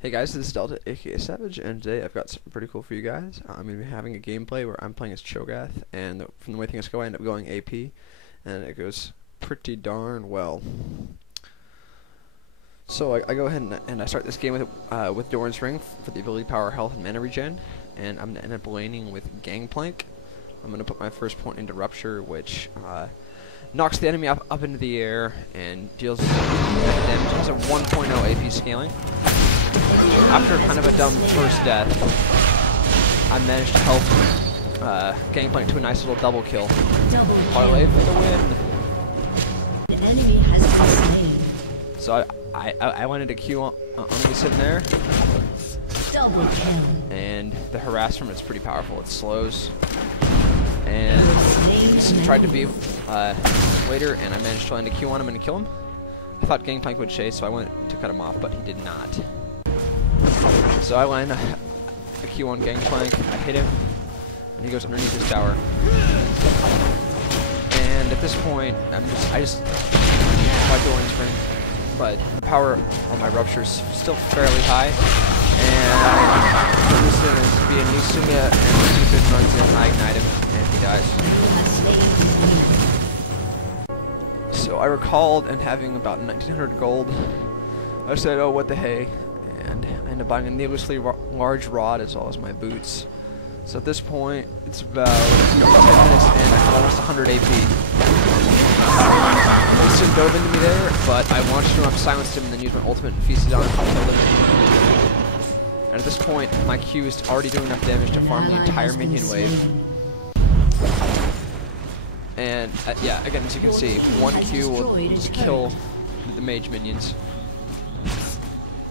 Hey guys, this is Delta, aka Savage, and today I've got something pretty cool for you guys. I'm going to be having a gameplay where I'm playing as Cho'Gath, and from the way things go, I end up going AP, and it goes pretty darn well. So I go ahead and I start this game with Doran's Ring for the ability, power, health, and mana regen, and I'm going to end up laning with Gangplank. I'm going to put my first point into Rupture, which knocks the enemy up into the air and deals damage. It has a 1.0 AP scaling. After kind of a dumb first death, I managed to help Gangplank to a nice little double kill. Parlay for the win. The enemy has been slain. So I wanted to Q on me sitting there. Double kill. And the harass from it's pretty powerful. It slows. And tried to be later, and I managed to land a Q on him and kill him. I thought Gangplank would chase, so I went to cut him off, but he did not. So I land a Q on Gangplank, I hit him, and he goes underneath his tower. And at this point, I just my Doran's Ring, but the power on my Rupture is still fairly high, and I use him as being used to me, and Cupid runs in, I ignite him, and he dies. So I recalled and having about 1900 gold, I said, oh, what the hey, and I ended up buying a needlessly large rod as well as my boots. So at this point, it's about 10 minutes and I have almost 100 AP. Winston dove into me there, but I launched him up, silenced him, and then used my ultimate and feasted on him and killed him. And at this point, my Q is already doing enough damage to farm the entire minion wave. And yeah, again, as you can see, one Q will just kill the mage minions.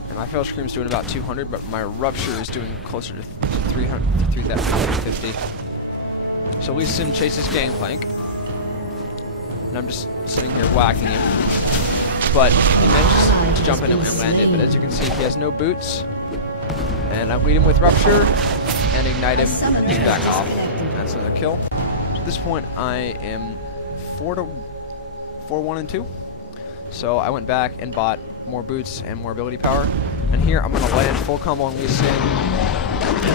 And my Fell Scream's doing about 200, but my Rupture is doing closer to 300 to 350. So Lee Sin chases Gangplank, and I'm just sitting here whacking him. But he manages to jump in and land it, but as you can see, he has no boots. And I lead him with Rupture, and ignite him, and just back off. That's another kill. At this point, I am 4-1-2. So I went back and bought more boots and more ability power. And here I'm going to land full combo on Lee Sin,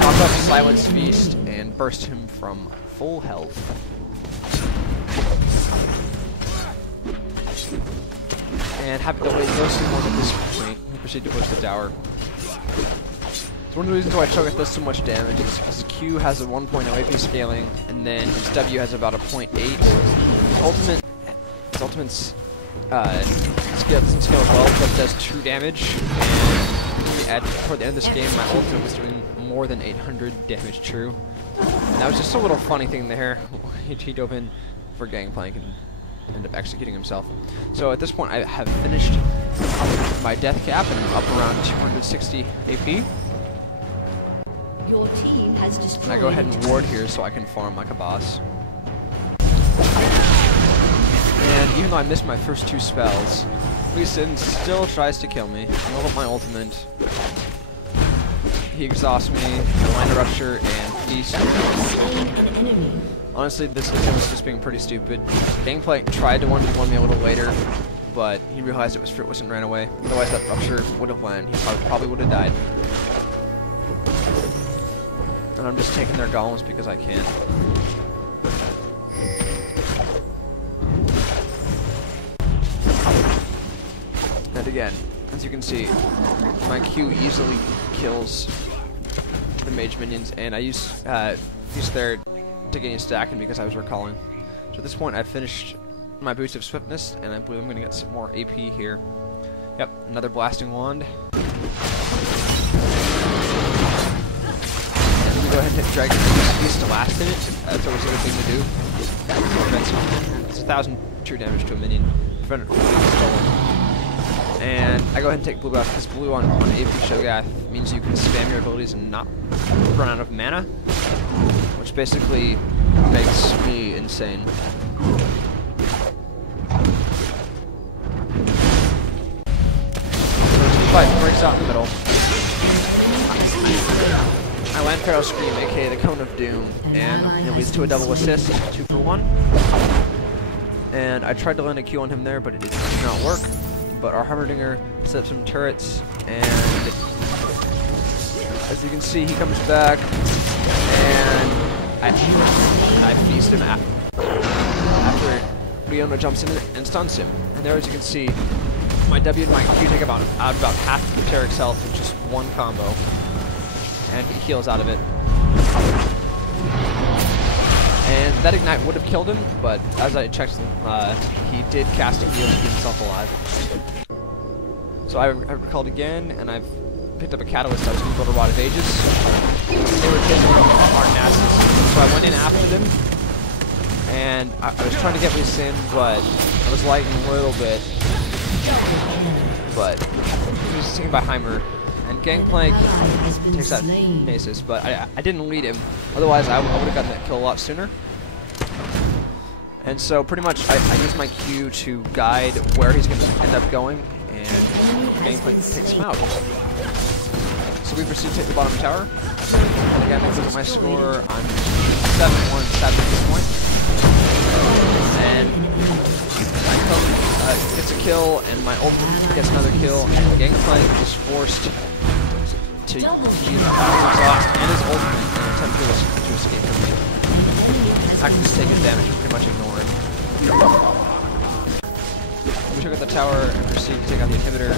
pop up Silence Feast, and burst him from full health. And happy to wait no sooner at this point, we proceed to push the tower. So one of the reasons why Cho'Gath does so much damage is because his Q has a 1.0 AP scaling, and then his W has about a 0.8. His ultimate's scale doesn't scale as well, but it does true damage. And toward the end of this game, my ultimate was doing more than 800 damage true. And that was just a little funny thing there. He dove in for Gangplank and ended up executing himself. So at this point, I have finished my death cap and I'm up around 260 AP. Your team has destroyed. And I go ahead and ward here so I can farm like a boss. And even though I missed my first two spells, Lee Sin still tries to kill me. I level up my ultimate. He exhausts me, I land a Rupture, and feast. Honestly, this game was just being pretty stupid. Gangplank tried to 1v1 me a little later, but he realized it was fruitless and ran away. Otherwise that Rupture would have landed. He probably would have died. And I'm just taking their golems because I can. And again, as you can see, my Q easily kills the mage minions, and I use there to gain stacking because I was recalling. So at this point, I've finished my boost of swiftness, and I believe I'm going to get some more AP here. Yep, another blasting wand. Go ahead and hit Dragon Beast to last in it. That's always a good thing to do. It's 1,000 true damage to a minion. Prevent it from being stolen. And I go ahead and take blue buff because blue on AP Cho'Gath means you can spam your abilities and not run out of mana, which basically makes me insane. So this fight breaks out in the middle. I land Feral Scream, aka the Cone of Doom, and it leads to a double assist, 2 for 1. And I tried to land a Q on him there, but it did not work. But our Hummerdinger set up some turrets, and As you can see, he comes back, and I feast him after Leona jumps in and stuns him. And there, as you can see, my W and my Q take out about half of the Terror's health with just one combo, and he heals out of it. And that ignite would have killed him, but as I checked, he did cast a heal to keep himself alive. So I recalled again, and I've picked up a catalyst. I was going to go to Rod of Ages. They were kissing our Nasus, so I went in after them, and I was trying to get Lee Sin, but I was lagging a little bit. But he was taken by Heimer, and Gangplank takes out Nasus, but I didn't lead him. Otherwise, I would have gotten that kill a lot sooner. And so pretty much I use my Q to guide where he's going to end up going, and Gangplank takes him out. So we proceed to take the bottom tower. And again, if you look at my score, I'm 7-1-7 at this point. And my cone gets a kill, and my ult gets another kill, and Gangplank is forced to use power exhaust and his ultimate in an attempt to escape from me. Actually, just taking damage and pretty much ignored. We took out the tower and proceeded to take out the inhibitor.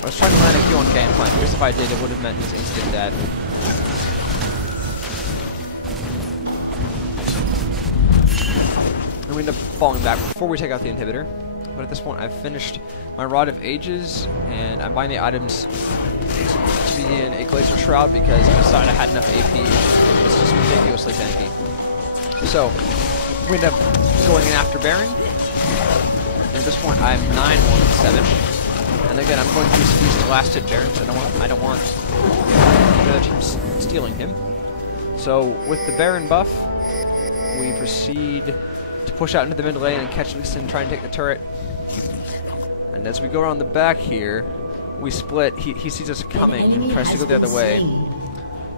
I was trying to land a Q on Gangplank, because if I did, it would have meant his instant death. And we end up falling back before we take out the inhibitor. But at this point, I've finished my Rod of Ages, and I'm buying the items to be in a Glacier Shroud because I decided I had enough AP. It's just ridiculously tanky. So, we end up going in after Baron. And at this point, I'm 9-1-7. And again, I'm going to use these last hit Baron, so I don't want the other team stealing him. So, with the Baron buff, we proceed to push out into the mid lane and catch Lee Sin and try and take the turret. And as we go around the back here, we split. He sees us coming and tries to go the other way.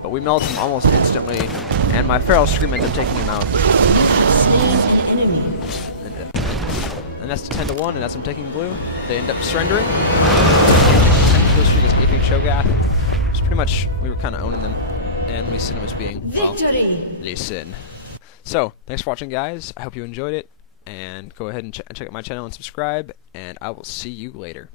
But we melt him almost instantly, and my Feral Scream ends up taking him out. And that's the 10-1, and that's him taking blue. They end up surrendering. Kill streak is aping Cho'Gath. So pretty much, we were kind of owning them, and Lee Sin was being, well, Lee Sin. So, thanks for watching, guys. I hope you enjoyed it, and go ahead and check out my channel and subscribe, and I will see you later.